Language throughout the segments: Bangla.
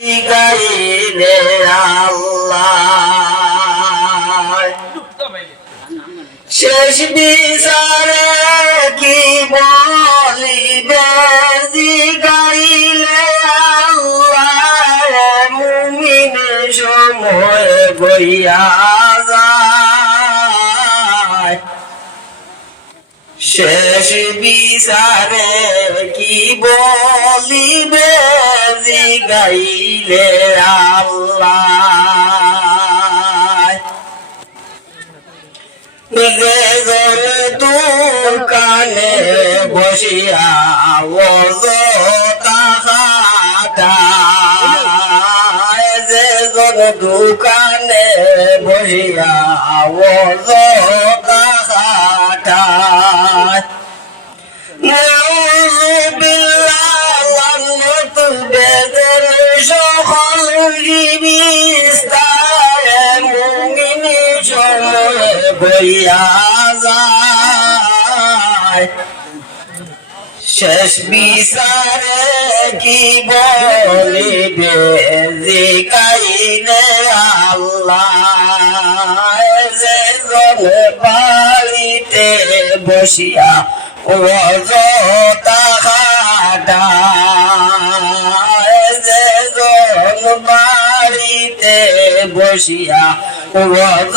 গাইলে আল্লাহ। শেষ বিচারে কি বলিবে? গাইলে আল্লাহ মুমিন সময় গইয়া যায়। শেষ বিচারে কি বলিবে? গাইলে আল্লাহ। যে দোকানে বসিয়া ওজ যে জন দোকানে বসিয়া ওজ তাহাটায় বইয়া যায় শেষ বিচারে কি বলিবে? যে কাইলে আল্লাহ যে বাড়িতে বসিয়া ওজ তাহাটা যে বাড়িতে বসিয়া ওজ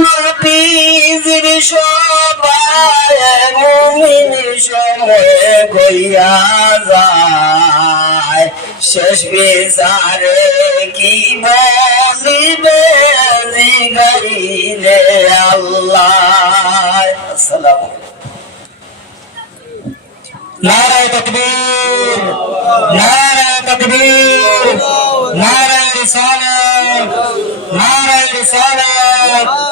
নবীজির সবাই মুমিন সময়ে গইয়া যায়। শেষ বিচারে কি বলিবে জিগাইলে আল্লাহ? আসসালামু নারায় তকবীর নারায় তকবীর, নারায় রিসালাত নারায় রিসালাত।